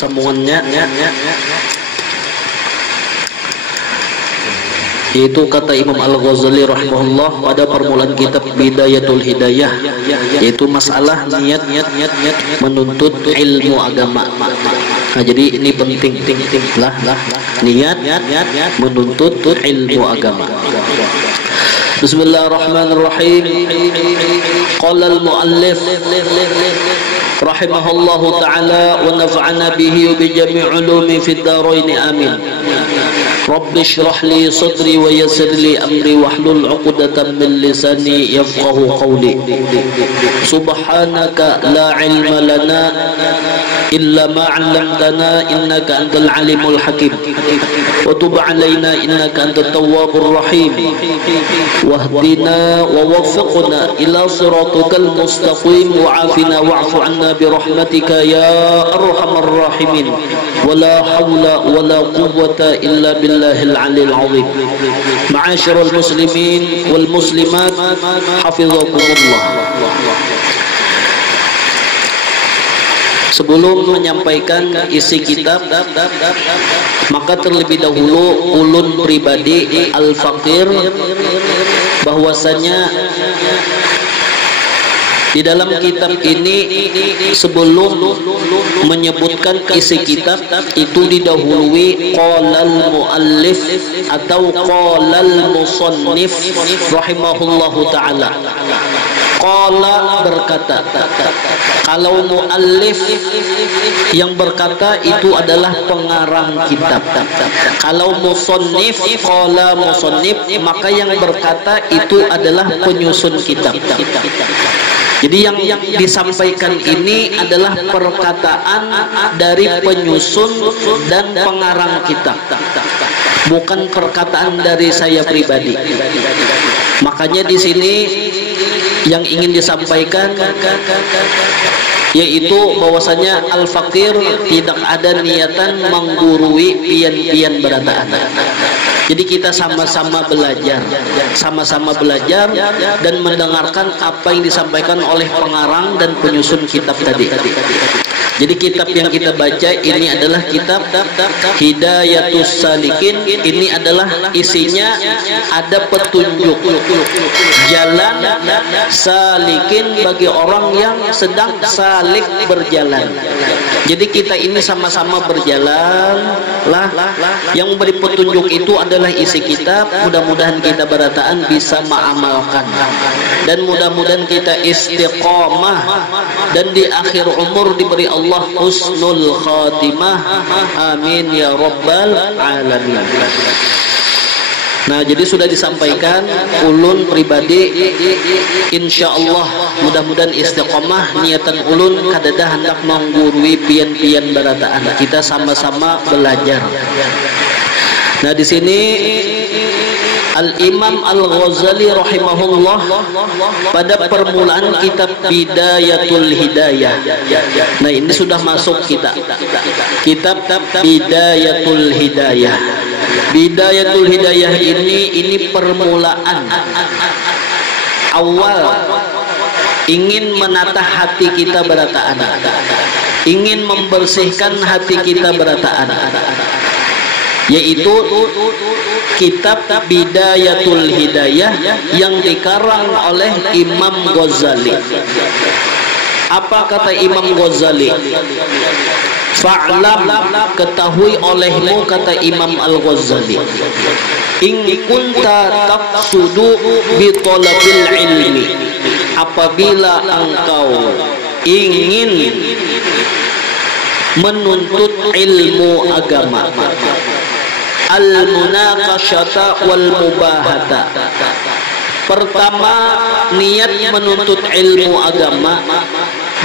sambungannya yaitu kata Imam Al-Ghazali rahimahullah pada permulaan kitab Bidayatul Hidayah, yaitu masalah niat menuntut ilmu agama. Nah, jadi ini penting lah niat menuntut ilmu agama. Bismillahirrahmanirrahim. Qala al-muallif rahimahullahu ta'ala wa nafa'ana bihi wa bi jami' ulumi fid dharain amin. Rabbi shrah li sadri wa yassir li amri wahlul 'uqdatam min lisani yafqahu qawli. Subhanaka la 'ilma lana illa ma 'allamtana innaka antal 'alimul hakim. Wa tub 'alaina innaka antat tawwabur rahim. Wahdina wa waffiqna ila siratikal mustaqim wa 'afina wa'fu 'anna bi rahmatika ya arhamar rahimin. Wa la hawla wa la quwwata illa billahil 'aliyyil 'azim. Ma'asyiral muslimin wal muslimat hafizakumullah. Sebelum menyampaikan isi kitab, maka terlebih dahulu ulun pribadi Al-Faqir bahwasanya di dalam kitab ini sebelum menyebutkan isi kitab itu didahului qalal muallif atau qalal musannif rahimahullahu ta'ala. Qala berkata, kalau muallif yang berkata itu adalah pengarang kitab. Kalau musannif, qala musannif, maka yang berkata itu adalah penyusun kitab. Jadi yang disampaikan ini adalah perkataan dari penyusun dan pengarang kitab, bukan perkataan dari saya pribadi. Makanya di sini yang ingin disampaikan yaitu bahwasanya Al-Faqir tidak ada niatan menggurui pian-pian berataan. Jadi kita sama-sama belajar dan mendengarkan apa yang disampaikan oleh pengarang dan penyusun kitab tadi. Jadi kitab yang kita baca ini adalah kitab Hidayatus Salikin. Ini adalah isinya ada petunjuk jalan salikin bagi orang yang sedang salik berjalan. Jadi kita ini sama-sama berjalan lah. Yang memberi petunjuk itu adalah isi kitab. Mudah-mudahan kita berataan bisa mengamalkan dan mudah-mudahan kita istiqamah dan di akhir umur diberi Allah husnul khatimah. Amin ya rabbal alamin. Nah, jadi sudah disampaikan ulun pribadi insyaallah mudah-mudahan istiqamah niatan ulun kadadah hendak menggurui pian-pian barataan. Kita sama-sama belajar. Nah, di sini Al-Imam Al-Ghazali rahimahullah pada permulaan kitab Bidayatul Hidayah. Nah, ini sudah masuk kitab Bidayatul Hidayah. Bidayatul Hidayah ini permulaan awal ingin menata hati kita berataan, ingin membersihkan hati kita berataan, yaitu kitab Bidayatul Hidayah yang dikarang oleh Imam Ghazali. Apa kata Imam Ghazali? Fa'lam, ketahui olehmu, kata Imam Al-Ghazali, in kunta taqsudu bi talabil ilmi, apabila engkau ingin menuntut ilmu agama, al-munaqasyata wal mubahata. Pertama, niat menuntut ilmu agama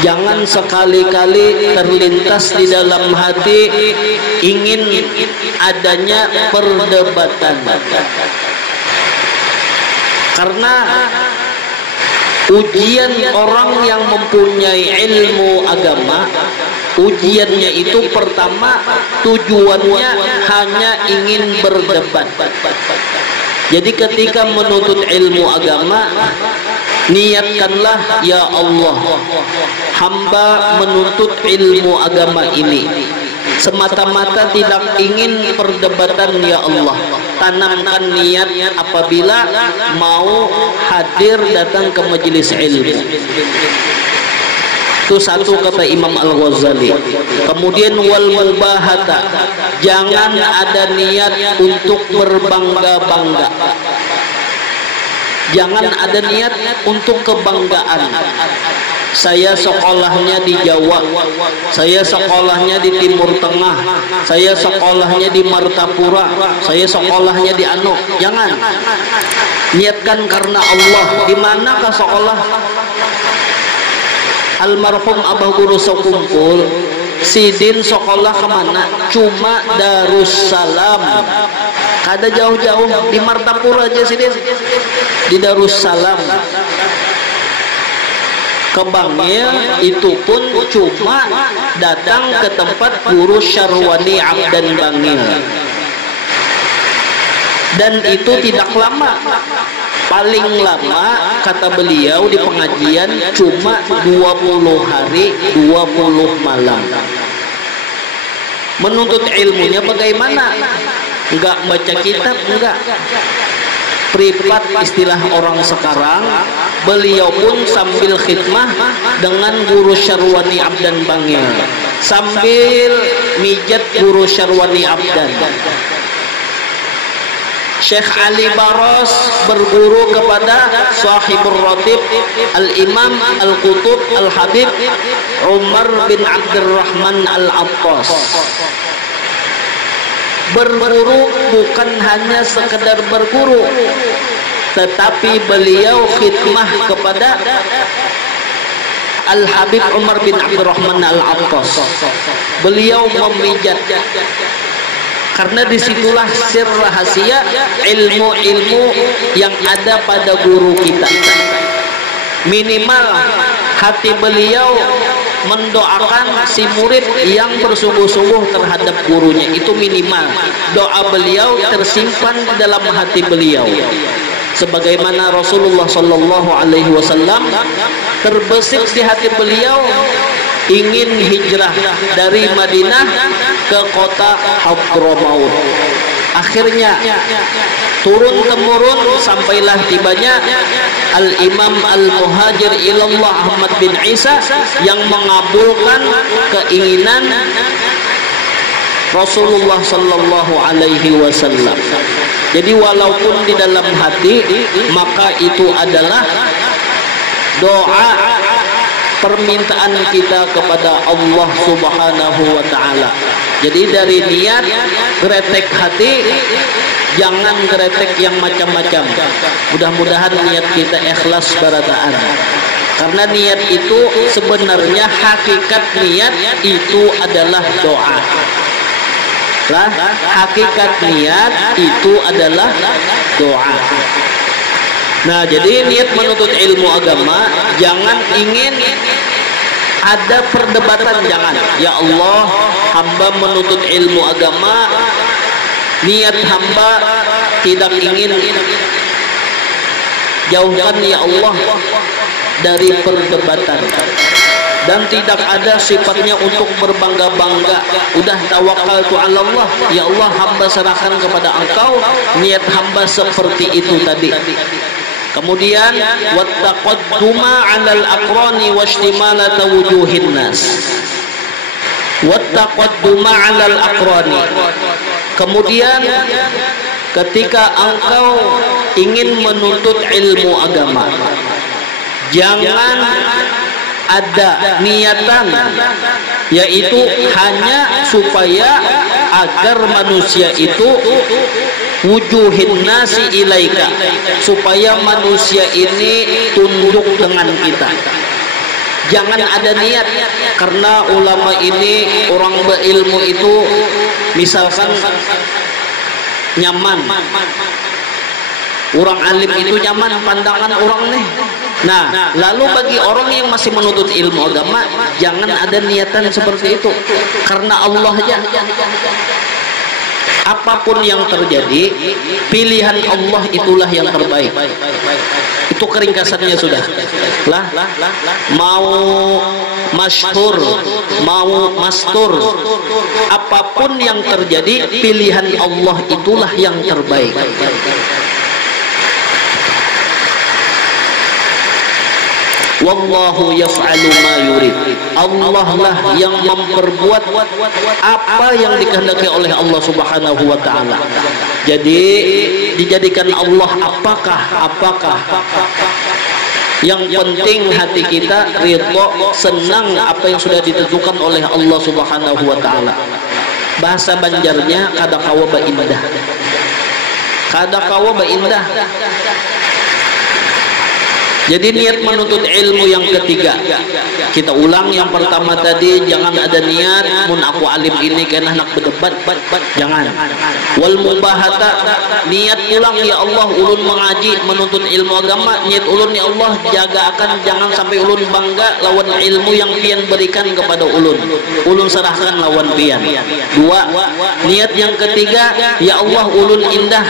jangan sekali-kali terlintas di dalam hati ingin adanya perdebatan, karena ujian orang yang mempunyai ilmu agama, ujiannya itu pertama tujuannya hanya ingin berdebat. Jadi ketika menuntut ilmu agama, niatkanlah, ya Allah, hamba menuntut ilmu agama ini semata-mata tidak ingin perdebatan ya Allah. Tanamkan niat apabila mau hadir datang ke majelis ilmu. Itu satu kata Imam Al-Ghazali. Kemudian wal mubahata, jangan ada niat untuk berbangga-bangga. Jangan ada niat untuk kebanggaan. Saya sekolahnya di Jawa, saya sekolahnya di Timur Tengah, saya sekolahnya di Martapura, saya sekolahnya di Anu. Jangan. Niatkan karena Allah. Di manakah sekolah? Almarhum Abah Guru Sokumpul, Sidin sekolah kemana? Cuma Darussalam. Kada jauh-jauh, di Martapura aja Sidin, di Darussalam. Ke Bangil itu pun cuma datang ke tempat Guru Syarwani Abdan Bangil, dan itu tidak lama. Paling lama kata beliau di pengajian cuma 20 hari 20 malam. Menuntut ilmunya bagaimana? Enggak baca kitab, enggak. Privat istilah orang sekarang. Beliau pun sambil khidmah dengan Guru Syarwani Abdan Bangil, sambil mijat Guru Syarwani Abdan. Syekh Ali Baros berguru kepada Sahibur Ratib Al-Imam Al-Qutub Al-Habib Umar bin Abdurrahman Al-Attas. Berguru bukan hanya sekedar berguru, tetapi beliau khidmah kepada Al-Habib Umar bin Abdurrahman Al-Attas. Beliau memijat, karena disitulah sir rahasia ilmu-ilmu yang ada pada guru kita. Minimal hati beliau mendoakan si murid yang bersungguh-sungguh terhadap gurunya, itu minimal. Doa beliau tersimpan dalam hati beliau. Sebagaimana Rasulullah Sallallahu Alaihi Wasallam terbesit di hati beliau ingin hijrah dari Madinah ke kota Hadramaut. Akhirnya turun temurun sampailah tibanya Al-Imam Al-Muhajir Ilallah Ahmad bin Isa yang mengabulkan keinginan Rasulullah Sallallahu Alaihi Wasallam. Jadi walaupun di dalam hati, maka itu adalah doa permintaan kita kepada Allah Subhanahu wa Ta'ala. Jadi dari niat gretek hati, jangan gretek yang macam-macam. Mudah-mudahan niat kita ikhlas barataan. Karena niat itu sebenarnya hakikat niat itu adalah doa. Lah, hakikat niat itu adalah doa. Nah, jadi niat menuntut ilmu agama jangan ingin ada perdebatan, jangan. Ya Allah, hamba menuntut ilmu agama, niat hamba tidak ingin jauhkan ya Allah dari perdebatan. Dan tidak ada sifatnya untuk berbangga-bangga. Udah tawakkaltu 'ala Allah, ya Allah hamba serahkan kepada Engkau, niat hamba seperti itu tadi. Kemudian wattaqadduma 'alal aqrani washtimalata wujuhin nas. Wattaqadduma 'alal aqrani. Kemudian ketika engkau ingin menuntut ilmu agama, jangan ada niatan yaitu hanya supaya agar manusia itu wujuhin nasi ilaika, supaya manusia ini tunduk dengan kita. Jangan ada niat karena ulama ini, orang berilmu itu misalkan nyaman, orang alim itu nyaman pandangan orang nih. Nah, lalu bagi orang yang masih menuntut ilmu agama, jangan ada niatan seperti itu karena Allah aja. Apapun yang terjadi, pilihan Allah itulah yang terbaik. Itu keringkasannya sudah. Mau masyhur, mau mastur, apapun yang terjadi, pilihan Allah itulah yang terbaik. Wallahu yaf'alu ma yurid. Allah lah yang memperbuat apa yang dikehendaki oleh Allah Subhanahu wa taala. Jadi dijadikan Allah apakah yang penting hati kita ridho, senang apa yang sudah ditentukan oleh Allah Subhanahu wa taala. Bahasa Banjarnya kadakawa ba indah. Kadakawa ba indah. Jadi niat menuntut ilmu yang ketiga, kita ulang yang pertama tadi, jangan ada niat mun aku alim ini kena nak berdebat, jangan. Wal mubahata, niat ulang ya Allah ulun mengaji menuntut ilmu agama, niat ulun ya Allah jaga akan jangan sampai ulun bangga lawan ilmu yang pian berikan kepada ulun serahkan lawan pian. Dua, niat yang ketiga ya Allah ulun indah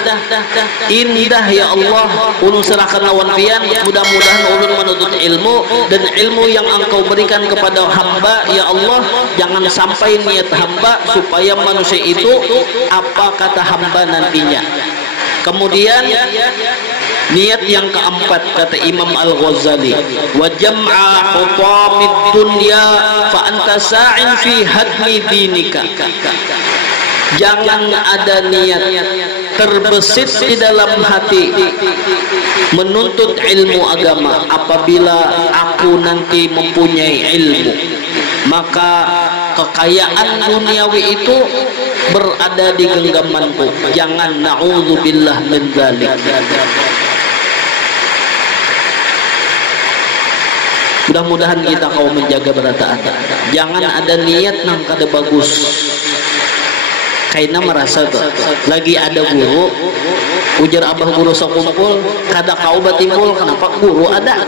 ya Allah ulun serahkan lawan pian, mudah-mudahan ulun menuntut ilmu dan ilmu yang engkau berikan kepada hamba ya Allah jangan sampai niat hamba supaya manusia itu apa kata hamba nantinya. Kemudian niat yang keempat kata Imam Al-Ghazali, wa jam'a hutamid dunya fa anta sa'in fi hadmi dinika. Jangan ada niat terbesit di dalam hati menuntut ilmu agama. Apabila aku nanti mempunyai ilmu, maka kekayaan duniawi itu berada di genggamanku. Jangan, na'udzubillah min dzalik. Mudah-mudahan kita kau menjaga berataan. Jangan ada niat nang kada bagus. Kaina merasa tuh lagi ada guru ujar abah guru sekumpul kada kau batimbul. Kenapa? Guru ada.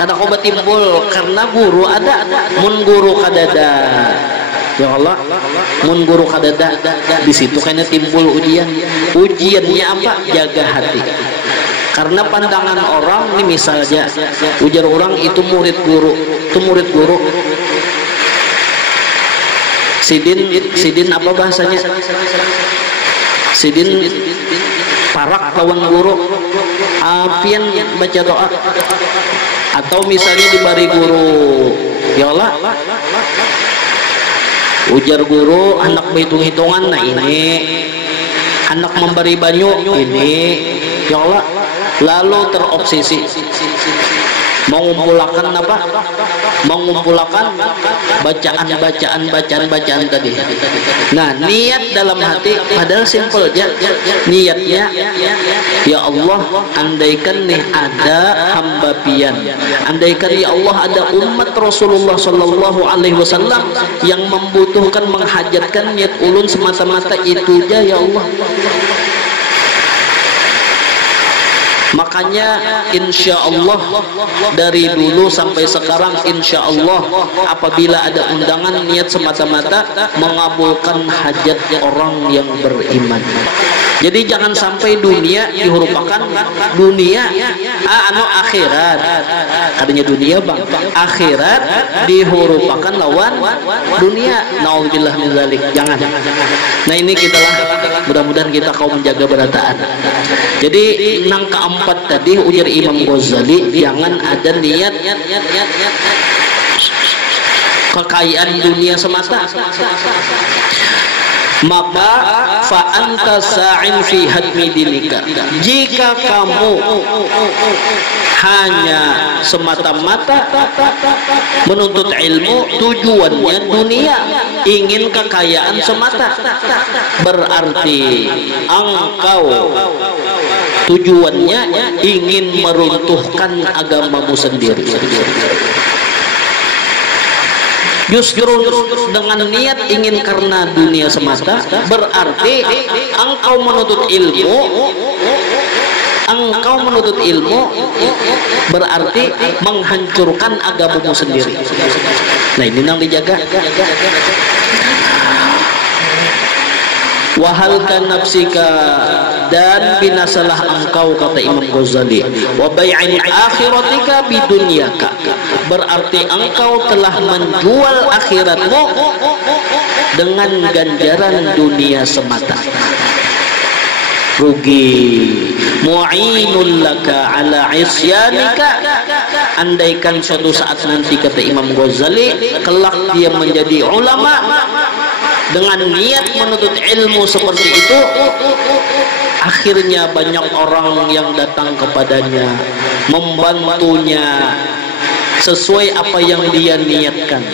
Kada kau batimbul karena guru ada. Mun guru kadada ya Allah, mun guru kadada di situ kena timbul ujian. Ujiannya apa? Jaga hati. Karena pandangan orang ini misalnya ujar orang itu murid guru, Sidin apa bahasanya? Sidin parak lawan guru. Apian baca doa. Atau misalnya dibari guru, ya Allah, ujar guru anak berhitung-hitungan, nah ini anak memberi banyu ini, ya Allah, lalu terobsesi mengumpulkan apa? Mengumpulkan bacaan tadi. Nah, niat dalam hati padahal simpel aja. Niatnya ya Allah, andaikan nih ada hamba pian, andaikan ya Allah ada umat Rasulullah sallallahu alaihi wasallam yang membutuhkan menghajatkan niat ulun semata-mata itu aja ya Allah. Makanya insya Allah dari dulu sampai sekarang insya Allah apabila ada undangan niat semata-mata mengabulkan hajat orang yang beriman. Jadi jangan sampai dunia dihurupakan dunia akhirat. Adanya dunia bang, akhirat dihurupakan lawan dunia. Nauzubillah min dzalik. Jangan. Nah ini kitalah mudah-mudahan kita kaum menjaga berataan. Jadi nang keempat tadi ujar Imam Ghazali, jangan ada niat kekayaan dunia semata. Maka fa anta sa'in fi hadmi dinika. Jika kamu hanya semata-mata menuntut ilmu, tujuannya dunia, ingin kekayaan semata, berarti engkau tujuannya ingin meruntuhkan agamamu sendiri. Justru dengan niat ingin karena dunia semata, berarti engkau menuntut ilmu berarti menghancurkan agamamu sendiri. Nah ini yang dijaga. Wahal kan nafsika dan binasalah engkau, kata Imam Ghazali. Wa bai'in akhiratika bidunyaka, berarti engkau telah menjual akhiratmu dengan ganjaran dunia semata. Rugi. Mu'inul laka ala isyanika, andaikan suatu saat nanti, kata Imam Ghazali, kelak dia menjadi ulama dengan niat menuntut ilmu seperti itu, akhirnya banyak orang yang datang kepadanya, membantunya sesuai apa yang dia niatkan.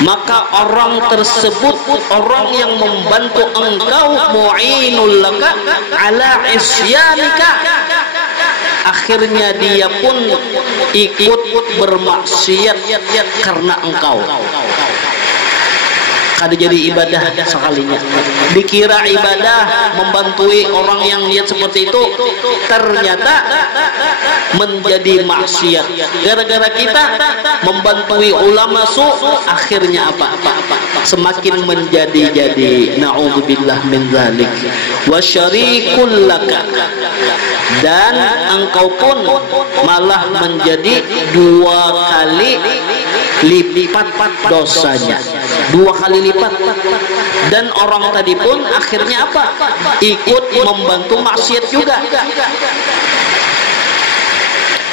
Maka orang tersebut, orang yang membantu engkau, mu'inul laka ala isyanika, akhirnya dia pun ikut bermaksiat karena engkau. Kada jadi ibadah sekalinya, dikira ibadah membantui orang yang niat seperti itu, ternyata menjadi maksiat. Gara-gara kita membantui ulama su, akhirnya apa? Semakin menjadi-jadi. Na'udzubillah min dzalik. Wa syarikul laka, dan engkau pun malah menjadi 2 kali lipat dosanya, 2 kali lipat. Dan orang tadi pun akhirnya apa? Ikut membantu maksiat juga.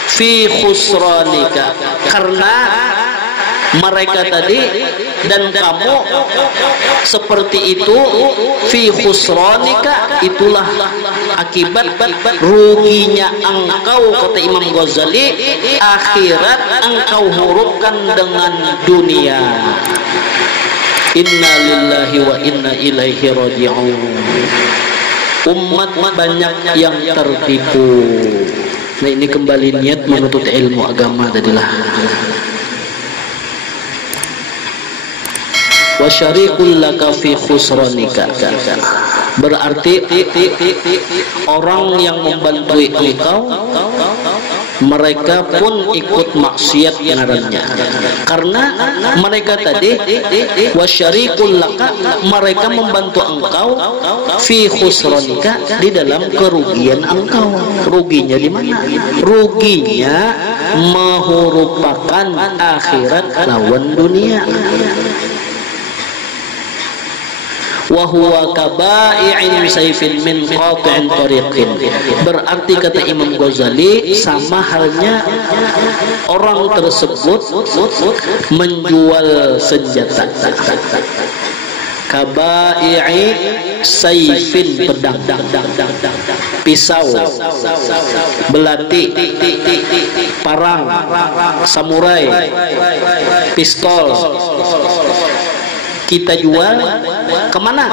Fi khusranika, karena mereka tadi dan kamu seperti itu. Fi khusranika, itulah akibat ruginya engkau, kata Imam Ghazali, akhirat engkau hurufkan dengan dunia. Inna lillahi wa inna ilaihi raji'un. Umat banyak yang tertipu. Nah, ini kembali niat menuntut ilmu agama tadilah. Wa syarikul laka fi khusranika, berarti orang yang membantu engkau, mereka pun ikut maksiat ngarannya, karena mereka tadi wasyarikul laka, mereka membantu engkau fi khusranika, di dalam kerugian engkau. Ruginya di mana? Ruginya merupakan akhirat lawan dunia. Wa huwa kabai'in sayfin min qati'in tariqin, berarti kata Imam Ghazali sama halnya orang tersebut menjual senjata. Kabai'i sayfin, pedang, pisau, belati, parang, samurai, pistol, kita jual kemana?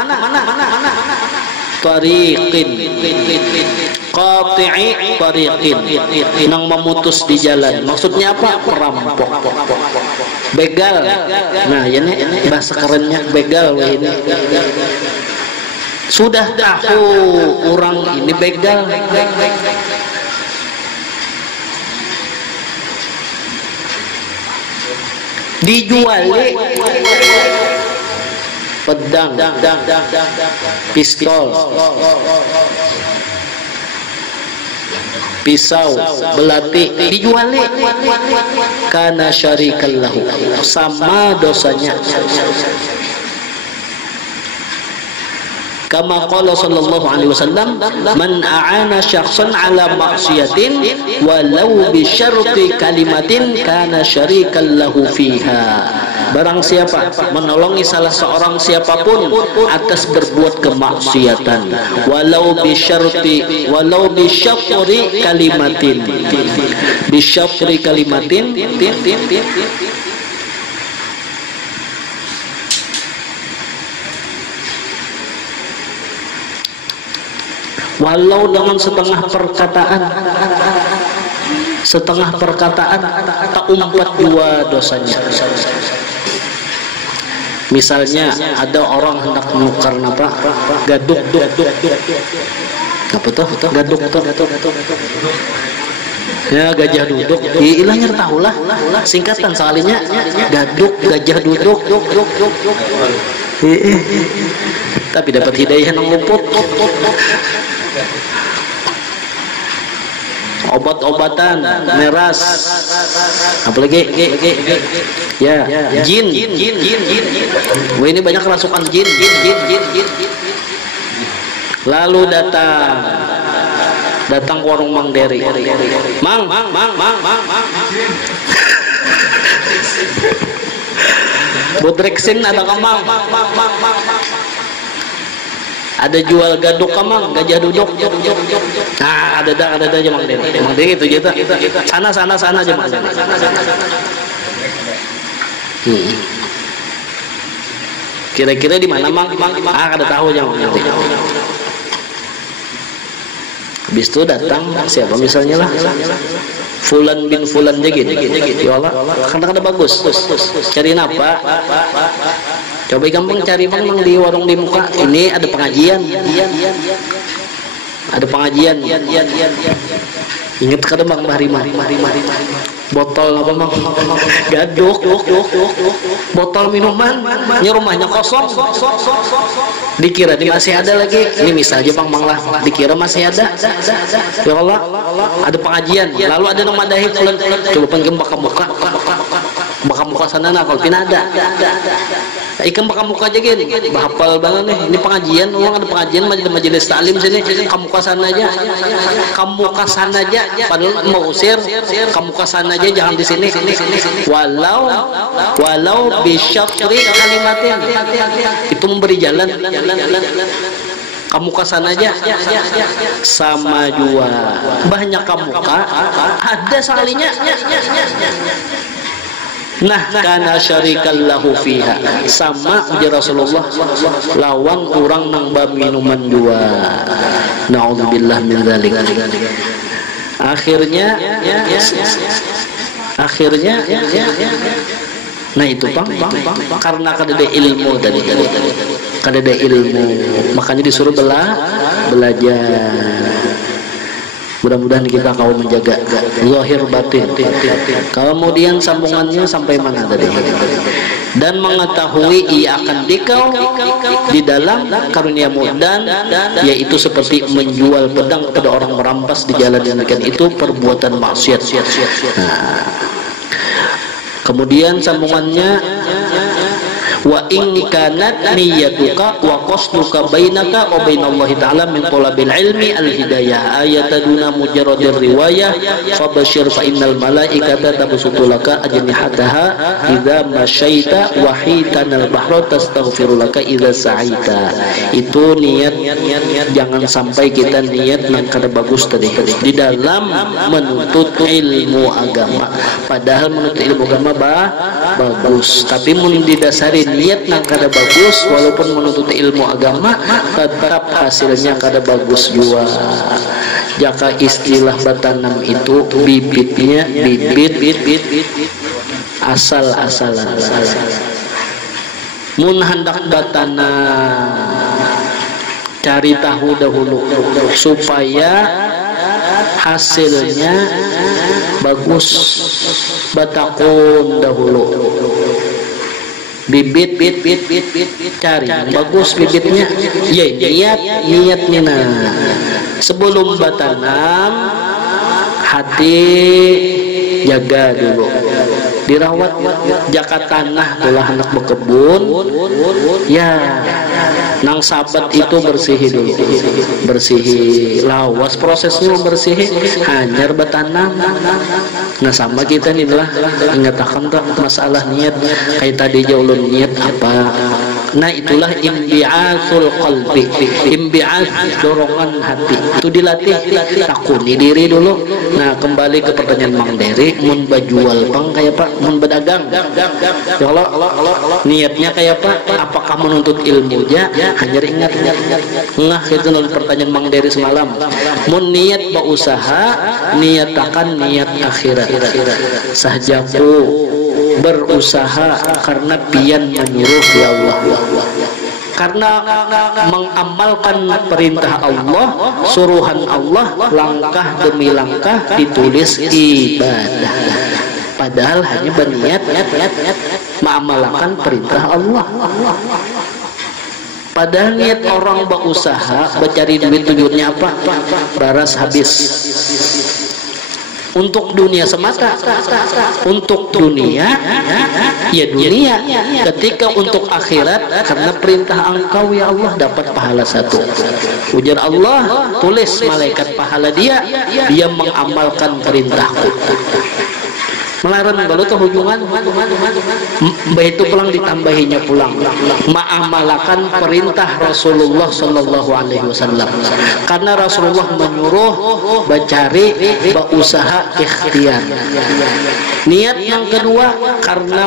Tariqin, qati'i tariqin, yang memutus di jalan. Maksudnya apa? Perampok, begal. Nah, ini bahasa kerennya begal ini. Sudah tahu orang ini begal, dijuali pedang, pistol, pisau, belati, dijuali, karena syarikal lahu, sama dosanya. Kama qala sallallahu alaihi wasallam, man a'ana syakhsan ala maksiatin walau bi syarti kalimatin kana syarikan lahu fiha. Barang siapa menolongi salah seorang siapapun atas berbuat kemaksiatan, walau bi syarti, walau bi syafri kalimatin, bi syafri kalimatin, walau dengan setengah perkataan, tak umpat 2 dosanya. Misalnya ada orang hendak menukar apa? Gaduk. Apa tuh? Gaduk tuh. Ya, gajah duduk. Ilahnya tahulah singkatan soalnya gaduk, gajah duduk. Tapi dapat hidayah nang luput. Obat-obatan, meras, apalagi ya, jin. Wah, ini banyak kerasukan jin. Lalu datang ke warung Mang Dery. Mang. Budreksin ada kamang. Ada jual gaduk kamang, gajah duduk. Nah, ada aja Mang Dery. Mang Dery itu kita. Sana aja Mang Dery. Kira-kira di mana Mang? Kada tahu aja Mang Dery. Habis itu datang siapa misalnya lah, Fulan bin Fulan aja gitu. Ya Allah, kadang-kadang bagus. Cariin apa? Coba gampang cari Mang di warung di muka. Ini ada pengajian. Ingat kada Mang Bahrimah. Botol apa Mang? Gaduk. Botol minuman. Ini rumahnya kosong. Dikira ini masih ada lagi. Ini misalnya Mang lah. Dikira masih ada. Ya Allah, ada pengajian. Lalu ada nama dahi Fulan. Coba pengen baka muka sana kalau tidak ada. Ikan baka muka aja gini. Bahapal banget nih. Ini pengajian. Uang ada pengajian majelis taklim sini. Kamu ke sana aja. Padahal mau usir. Kamu ke sana aja, jangan di sini. Walau bisyatri kalimatin. Itu memberi jalan. Kamu ke sana aja. Sama jua. Banyak kamu ada sekalinya. Nah, kana syarikan lahu fiha. Sama ujar Rasulullah, lawan orang nang minuman jua. Na'udzubillah min dzalik. Akhirnya nah itu Bang, karena kada ada ilmu tadi. Kada ada ilmu, makanya disuruh belajar. Mudah-mudahan kita kau menjaga zahir batin. Kemudian sambungannya sampai mana tadi? Dan mengetahui ia akan dikau di dalam karuniamu, dan yaitu seperti menjual pedang kepada orang merampas di jalan yang demikian itu perbuatan maksiat. Nah, kemudian sambungannya, wa in kanat niyyatuka wa qasduka bainaka wa bainallahi ta'ala min talabil ilmi al hidayah ayataduna mujarradir riwayah fabashir fa innal malaikata tabsutu laka ajnihataha idza masyaita wa hitanal bahra tastaghfiru laka idza sa'aita. Itu niat, jangan sampai kita niat nang kada bagus tadi di dalam menuntut ilmu agama. Padahal menuntut ilmu agama bagus, tapi mun didasari niat nang kada bagus, walaupun menuntut ilmu agama tetap hasilnya kada bagus juga. Jaka istilah batanam itu bibitnya asal-asalan. Mun hendak batanam cari tahu dahulu supaya hasilnya bagus. Batakun dahulu bibit cari bagus bibitnya. Niatnya sebelum batanam hati jaga dulu, dirawat. Jaka tanah telah anak berkebun ya, nang sabat itu bersihi dulu, bersihi lawas, prosesnya membersihi hanyar batanam. Nah sama kita nih lah ingatakan tak masalah niat kayak tadi jauh niat apa. Nah itulah imbi'atul qalbi, imbi'at dorongan hati itu dilatih. Takuni diri dulu. Nah kembali ke pertanyaan Mang Dery, mun bajual pang kayak Pak, mun berdagang ya Allah, niatnya kayak Pak, apakah menuntut ilmu aja? Hanya ingat itu nol pertanyaan Mang Dery semalam. Mun niat berusaha, niatakan niat akhirat. Sahjaku berusaha karena pian menyuruh ya Allah, karena mengamalkan perintah Allah, suruhan Allah, langkah demi langkah ditulis ibadah. Padahal hanya berniat mengamalkan perintah Allah. Padahal niat orang berusaha mencari duit tujuannya apa? Baras habis. Untuk dunia semata, untuk dunia, ya dunia. Ketika untuk akhirat, karena perintah Engkau ya Allah dapat pahala 1. Ujar Allah, tulis malaikat pahala dia mengamalkan perintahku. Melarang kalau tuh hubungan itu pulang ditambahinya pulang ma'amalakan perintah Rasulullah Sallallahu Alaihi Wasallam, karena Rasulullah menyuruh mencari berusaha ikhtiar. Niat yang kedua karena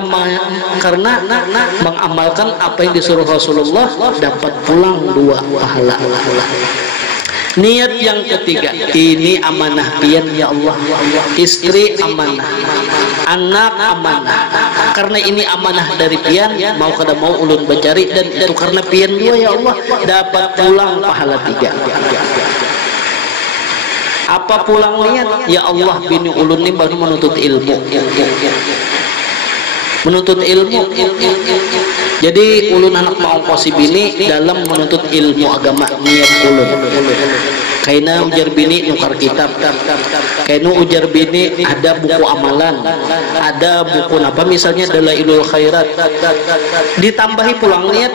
mengamalkan apa yang disuruh Rasulullah dapat pulang 2 pahala. Niat yang ketiga, ini amanah pian ya Allah, istri amanah, anak amanah, karena ini amanah dari pian, mau kada mau ulun mencari, dan itu karena pian dua ya Allah dapat pulang pahala 3. Apa pulang niat? Ya Allah, bini ulun ini baru menuntut ilmu. Menuntut ilmu. Jadi ulun anak mau ongkosi bini dalam menuntut ilmu agama, niat ulun. Kaina ujar bini nukar kitab, kaina ujar bini ada buku amalan, ada buku apa misalnya Dalailul Khairat, ditambahi pulang niat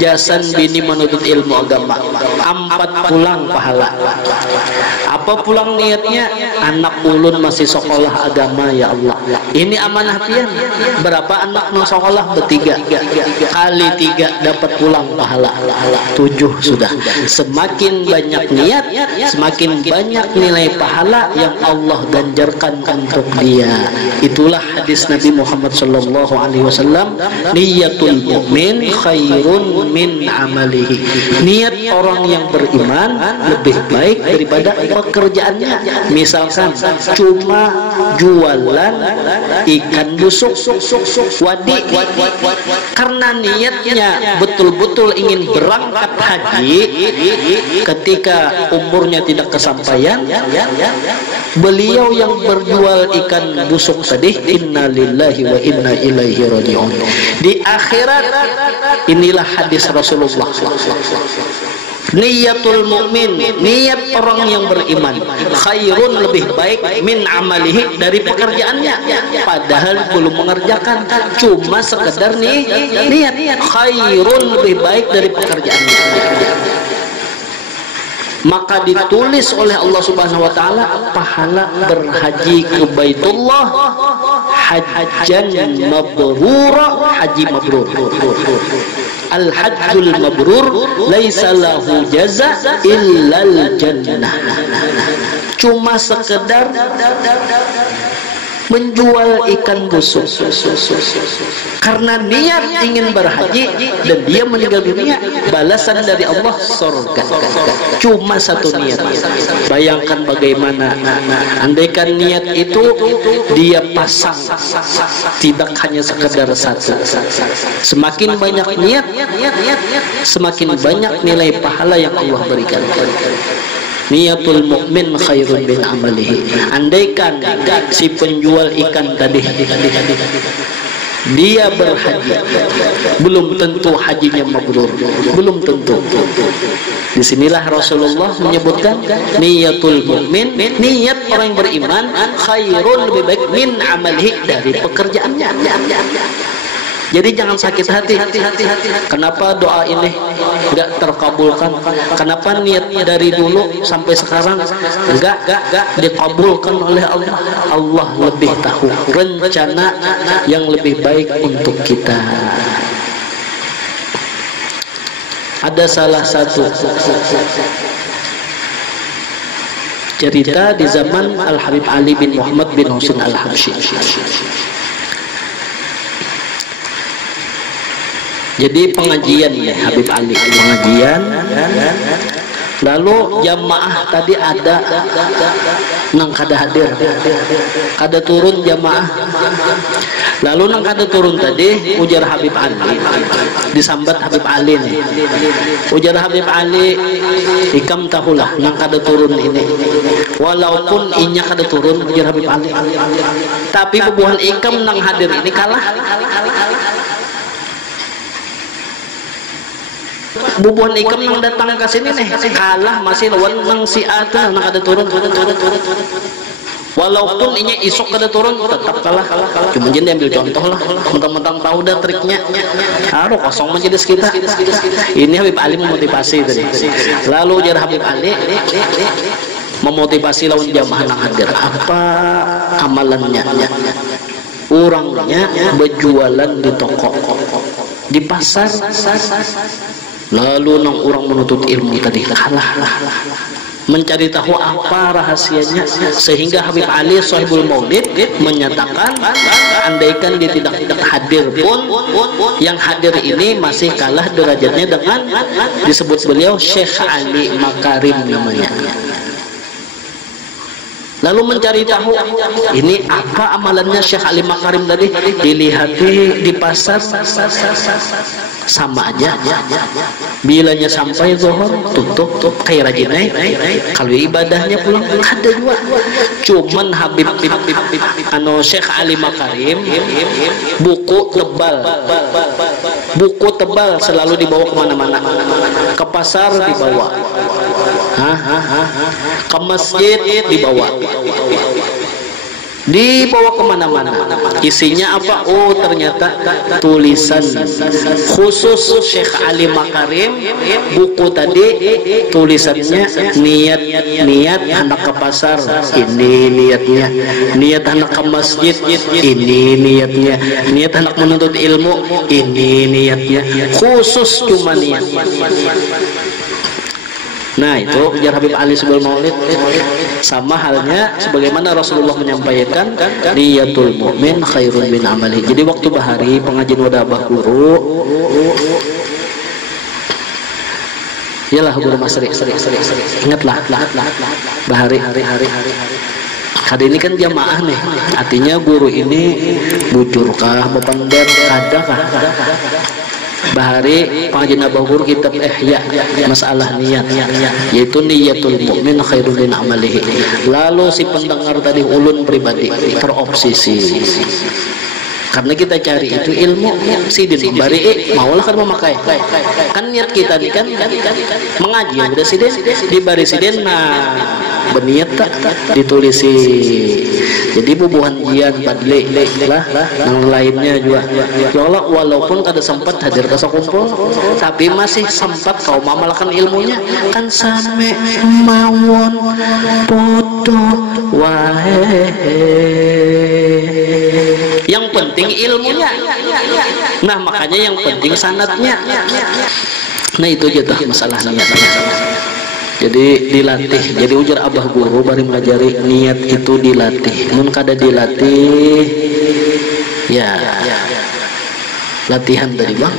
jasan bini menuntut ilmu agama, 4 pulang pahala. Apa pulang niatnya? Anak ulun masih sekolah agama ya Allah, ini amanah pian. Berapa anak mau sekolah? 3 kali 3 dapat pulang pahala 7 sudah. Semakin banyak niat, semakin banyak nilai pahala yang Allah ganjarkan untuk dia. Itulah hadis Nabi Muhammad Sallallahu Alaihi Wasallam, niyatul mu'min khairun min amalihi. Niat orang yang beriman lebih baik daripada pekerjaannya. Misalkan cuma jualan ikan busuk wadi, karena niatnya betul-betul ingin berangkat haji, ketika umurnya tidak kesampaian, beliau yang berjual ikan busuk tadi, inna lillahi wa inna ilaihi raji'un. Di akhirat, inilah hadis Rasulullah, niyatul mu'min, niat orang yang beriman, khairun lebih baik min amalihi dari pekerjaannya, padahal belum mengerjakan, cuma sekedar niat, khairun lebih baik dari pekerjaannya. Maka ditulis oleh Allah Subhanahu wa taala pahala berhaji ke Baitullah hajjan mabrura, haji mabrur. Al-hajjul mabrur laisa lahu jaza illal jannah. Cuma sekedar menjual ikan busuk karena niat ingin berhaji dan dia meninggal dunia, balasan dari Allah surga. Cuma 1 niat. Bayangkan bagaimana andaikan niat itu dia pasang, tidak hanya sekedar 1. Semakin banyak niat, semakin banyak nilai pahala yang Allah berikan. Niyatul mu'min khairun min amalihi. Andaikan si penjual ikan tadi dia berhaji, belum tentu hajinya mabrur, belum tentu. Disinilah Rasulullah menyebutkan niyatul mu'min, niat orang yang beriman, khairun lebih baik min amalihi dari pekerjaannya. Jadi jangan sakit hati. Kenapa doa ini enggak terkabulkan? Kenapa niat dari dulu sampai sekarang enggak dikabulkan oleh Allah? Allah lebih tahu rencana yang lebih baik untuk kita. Ada salah satu cerita di zaman Al-Habib Ali bin Muhammad bin Husain Al-Habsyi. Jadi pengajian ya Habib Ali, pengajian, lalu jamaah tadi ada nang kada hadir, kada turun jamaah, lalu nang kada turun tadi ujar Habib Ali, disambat Habib Ali nih, ujar Habib Ali, ikam tahulah nang kada turun ini, walaupun inya kada turun, ujar Habib Ali, tapi bubuhan ikam nang hadir ini kalah. bubuhan ikam nang datang ke sini nih kalah masih lawan nang si ata nang ada turun. Walaupun ini isok kada turun tetap kalah. Cuma jadi ambil contoh lah, mentang-mentang tahu dah triknya. Haru kosong majelis kita. Ini Habib Ali memotivasi tadi. Lalu jar Habib Ali memotivasi lawan jamaah nang hadir. Apa amalannya? Orangnya berjualan di toko, di pasar. Lalu nang orang menuntut ilmu tadi kalah. Mencari tahu apa rahasianya sehingga Habib Ali Sahibul Maulid menyatakan andaikan dia tidak hadir pun yang hadir ini masih kalah derajatnya dengan disebut beliau Syekh Ali Makarim namanya. Lalu mencari tahu ini apa amalannya Syekh Ali Makarim tadi, dilihati di pasar sama aja. Bilanya sampai zuhur tutup kayak rajin kalau ibadahnya pulang ada dua. Cuman Habib Syekh Ali Makarim buku tebal selalu dibawa kemana-mana, ke pasar dibawa, ke masjid dibawa kemana-mana. Isinya apa? Oh ternyata tulisan khusus Syekh Ali Makarim. Buku tadi tulisannya niat anak ke pasar, ini niatnya. Niat anak ke masjid, ini niatnya. Niat anak menuntut ilmu, ini niatnya. Khusus cuma niat. Nah itu ujar Habib Ali Sahibul Maulid. Sama halnya sebagaimana Rasulullah menyampaikan, niyatul mu'min khairun min amali. Jadi waktu bahari pengajian wadah abah guru, yalah guru masri, ingatlah bahari kali ini kan jamaah nih, artinya guru ini bujurkah bepandar kadakah bahari pengajian abah guru kitab ihya masalah niat, yaitu niyatul mu'min khairun min amalihi. Lalu si pendengar tadi ulun pribadi terobsesi karena kita cari itu ilmu sidin bari maulah kan memakai kan niat kita nih kan mengaji udah sidin di bari sidin. Nah berniat tak ditulisi. Jadi bubuhan jian badle lah yang lainnya juga. Ya Allah, walaupun kada sempat hadir ke sekumpul, tapi masih sempat kau mamalkan ilmunya kan same mawon podo wae. Yang penting ilmunya. Nah makanya yang penting sanadnya. Nah itu aja tuh masalahnya. Jadi dilatih. Jadi ujar abah guru bari melajari niat itu dilatih. Mun kada dilatih ya latihan dari bang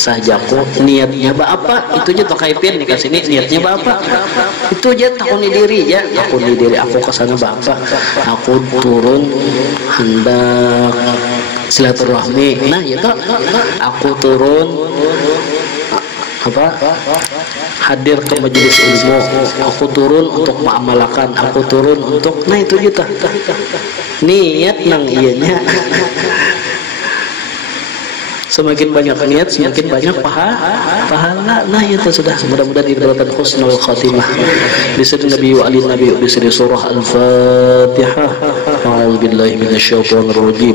sahajaku niatnya apa itu aja tokaipin nih kasini niatnya apa itu aja takuni diri ya, takuni diri aku kesana bapak aku turun hendak silaturahmi. Nah ya toh aku turun apa hadir ke majelis ilmu, aku turun untuk mengamalkan, aku turun untuk nah itu kita niat nang ianya. Semakin banyak niat, semakin banyak pahala. Nah itu sudah mudah-mudahan diberikan husnul khatimah. Bisri Nabi wa ali Nabi bisri surah Al-Fatihah. A'udzubillahi minasyaitonir rajim.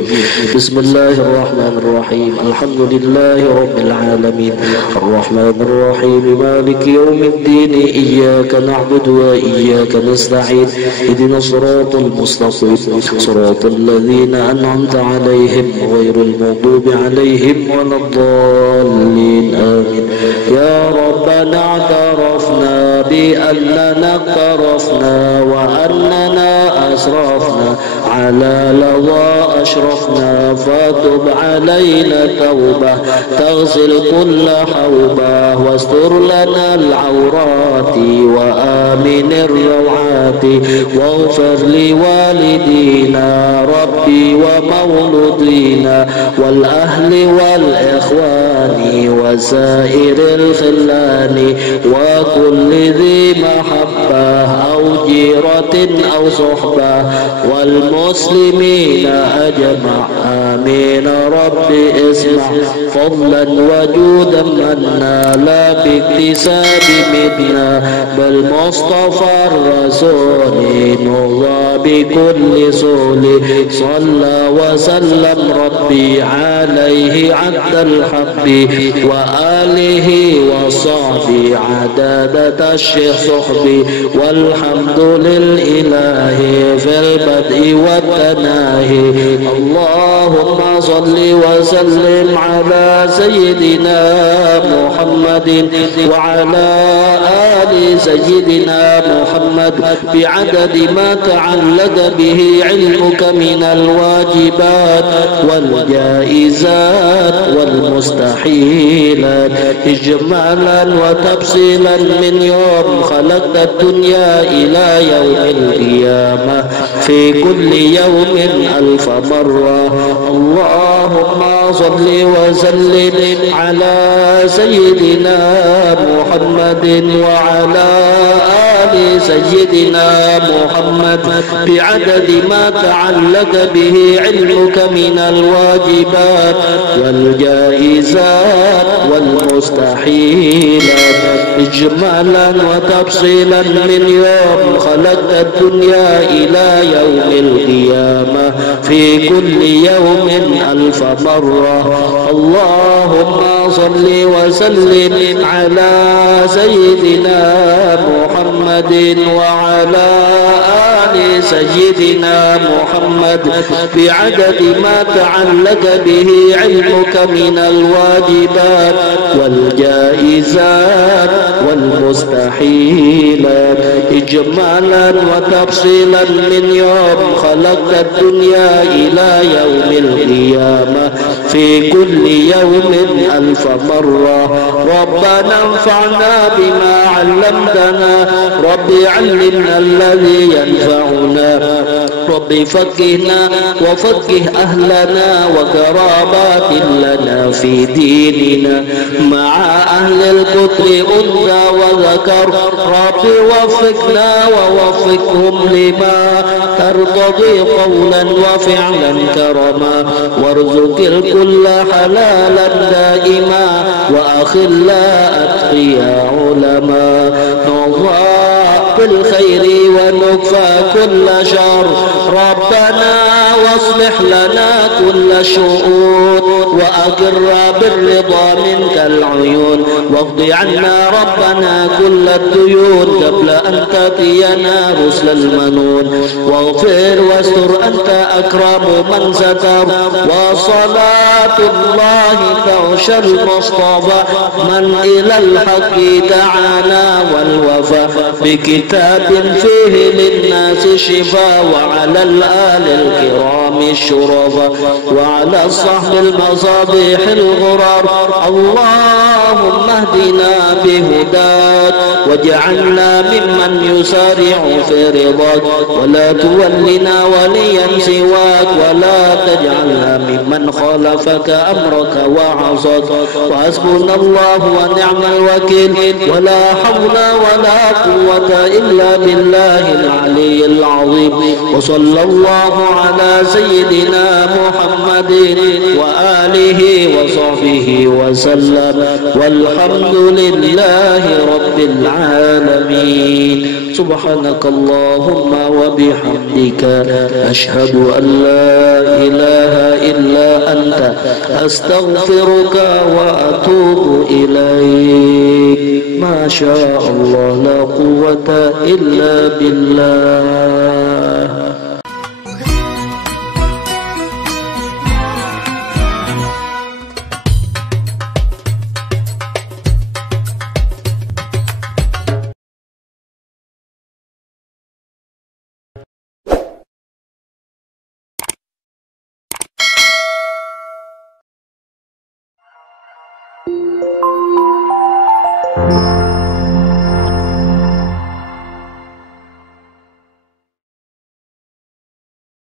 Bismillahirrahmanirrahim. Alhamdulillahi rabbil alamin. Arrahmanir rahim. Maliki yaumiddin. Iyyaka na'budu wa iyyaka nasta'in. Ihdinas siratal mustaqim. Siratal ladzina an'amta 'alaihim ghairil maghdubi 'alaihim ولا الضالين آمين. يا ربنا اعترفنا بأننا اقترفنا وأننا أسرفنا على لظى أشرفنا فتب علينا توبة تغسل كل حوبة واستر لنا العورات وآمن الروعات وجهتي واغفر لوالدينا ربي ومولودينا والأهل والإخوان وسائر الخلان وكل ذي محبة أو جيرة أو صحبة والمسلمين أجمع آمين ربي اسمع فضلا وجودا منا لا باكتساب منا بل مصطفى الرسول نوضى بكل سول صلى وسلم ربي عليه عبد الحب وآله وصحبه عدادة الشيخ صحبي والحمد للإله في البدء والتناهي اللهم صل وسلم على سيدنا محمد وعلى آل سيدنا محمد بعدد ما تعلق به علمك من الواجبات والجائزات والمستحيلات إجمالا وتفصيلا من يوم خلقت الدنيا إلى يوم القيامة في كل يوم 1000 مرة اللهم صل وسلم على سيدنا محمد وعلى آل سيدنا محمد بعدد ما تعلق به علمك من الواجبات والجائزات والمستحيلات إجمالا وتفصيلا من يوم خلقت الدنيا إلى يوم القيامة في كل يوم 1000 مرة اللهم صل وسلم على سيدنا محمد وعلى آل سيدنا محمد بعدد ما تعلق به علمك من الواجبات والجائزات والمستحيلات إجمالا وتفصيلا من يوم خلقت الدنيا إلى يوم القيامة في كل يوم 1000 مرة ربنا انفعنا بما علمتنا ربي علمنا الذي ينفعنا ربي فقهنا وفقه أهلنا وقرابات لنا في ديننا مع أهل الكفر أنثى وذكر ربي وفقنا ووفقهم لما ترتضي قولا وفعلا كرما وارزق الكل حلالا دائما وأخلا أتقيا علما نضاع بالخير ونكفى كل شر ربنا واصلح لنا كل شؤون وأقر بالرضا منك العيون واقض عنا ربنا كل الديون قبل أن تأتينا رسل المنون واغفر واستر أنت أكرم من ستر وصلاة الله تعشى المصطفى من إلى الحق دعانا والوفا بكتاب فيه للناس شفاء وعلى الآل الكرام الشرفاء وعلى الصحب المصابيح الغرار اللهم اهدنا بهداك واجعلنا ممن يسارع في رضاك ولا تولنا وليا سواك ولا تجعلنا ممن خالفك أمرك وعصاك وحسبنا الله ونعم الوكيل ولا حول ولا قوة إلا بالله العلي العظيم وصلى الله على سيدنا محمد وآله وصحبه وسلم والحمد لله رب العالمين سبحانك اللهم وبحمدك أشهد أن لا إله إلا أنت أستغفرك وأتوب إليك ما شاء الله لا قوة إلا بالله.